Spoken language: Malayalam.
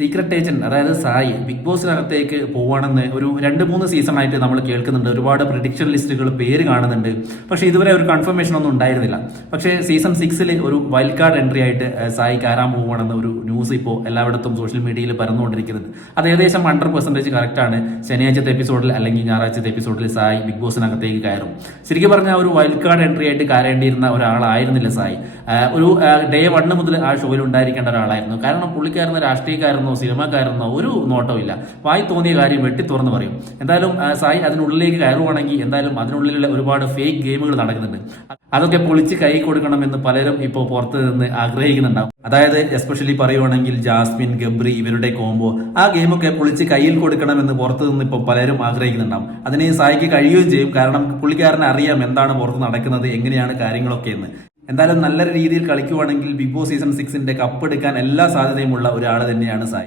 സീക്രട്ട് ഏജന്റ് അതായത് സായി ബിഗ് ബോസിനകത്തേക്ക് പോവാണെന്ന് ഒരു 2-3 സീസൺ ആയിട്ട് നമ്മൾ കേൾക്കുന്നുണ്ട്. ഒരുപാട് പ്രിഡിക്ഷൻ ലിസ്റ്റുകൾ പേര് കാണുന്നുണ്ട്. പക്ഷെ ഇതുവരെ ഒരു കൺഫർമേഷൻ ഒന്നും ഉണ്ടായിരുന്നില്ല. പക്ഷേ സീസൺ 6 ഒരു വൈൽഡ് കാർഡ് എൻട്രി ആയിട്ട് സായി കയറാൻ പോവുകയാണെന്ന് ഒരു ന്യൂസ് ഇപ്പോൾ എല്ലായിടത്തും സോഷ്യൽ മീഡിയയിൽ പരന്നുകൊണ്ടിരിക്കുന്നത്. അത് ഏകദേശം 100% കറക്റ്റ് ആണ്. ശനിയാഴ്ചത്തെ എപ്പിസോഡിൽ അല്ലെങ്കിൽ ഞായറാഴ്ചത്തെ എപ്പിസോഡിൽ സായി ബിഗ് ബോസിനകത്തേക്ക് കയറും. ശരിക്കും പറഞ്ഞാൽ ഒരു വൈൽഡ് കാർഡ് എൻട്രി ആയിട്ട് കയറേണ്ടിയിരുന്ന ഒരാളായിരുന്നില്ല സായി. ഒരു ഡേ 1 മുതൽ ആ ഷോയിൽ ഉണ്ടായിരിക്കേണ്ട ഒരാളായിരുന്നു. കാരണം പുള്ളിക്കാരന് രാഷ്ട്രീയക്കാരനോ സിനിമാക്കാരനോ ഒരു നോട്ടമില്ല. വായി തോന്നിയ കാര്യം വെട്ടി തുറന്ന് പറയും. എന്തായാലും സായി അതിനുള്ളിലേക്ക് കയറുവാണെങ്കിൽ എന്തായാലും അതിനുള്ളിലുള്ള ഒരുപാട് ഫേക്ക് ഗെയിമുകൾ നടക്കുന്നുണ്ട്. അതൊക്കെ പൊളിച്ച് കൈ കൊടുക്കണമെന്ന് പലരും ഇപ്പോൾ പുറത്ത് നിന്ന് ആഗ്രഹിക്കുന്നുണ്ടാവും. അതായത് എസ്പെഷ്യലി പറയുവാണെങ്കിൽ ജാസ്മിൻ, ഗബ്രി ഇവരുടെ കോംബോ, ആ ഗെയിമൊക്കെ പൊളിച്ച് കയ്യിൽ കൊടുക്കണമെന്ന് പുറത്തു നിന്ന് ഇപ്പോൾ പലരും ആഗ്രഹിക്കുന്നുണ്ടാവും. അതിന് സായിക്ക് കഴിയുകയും ചെയ്യും. കാരണം പുള്ളിക്കാരനെ അറിയാം എന്താണ് പുറത്ത് നടക്കുന്നത്, എങ്ങനെയാണ് കാര്യങ്ങളൊക്കെ എന്ന്. എന്തായാലും നല്ല രീതിയിൽ കളിക്കുവാണെങ്കിൽ ബിഗ് ബോസ് സീസൺ 6 കപ്പ് എടുക്കാൻ എല്ലാ സാധ്യതയുമുള്ള ഒരാൾ തന്നെയാണ് സായി.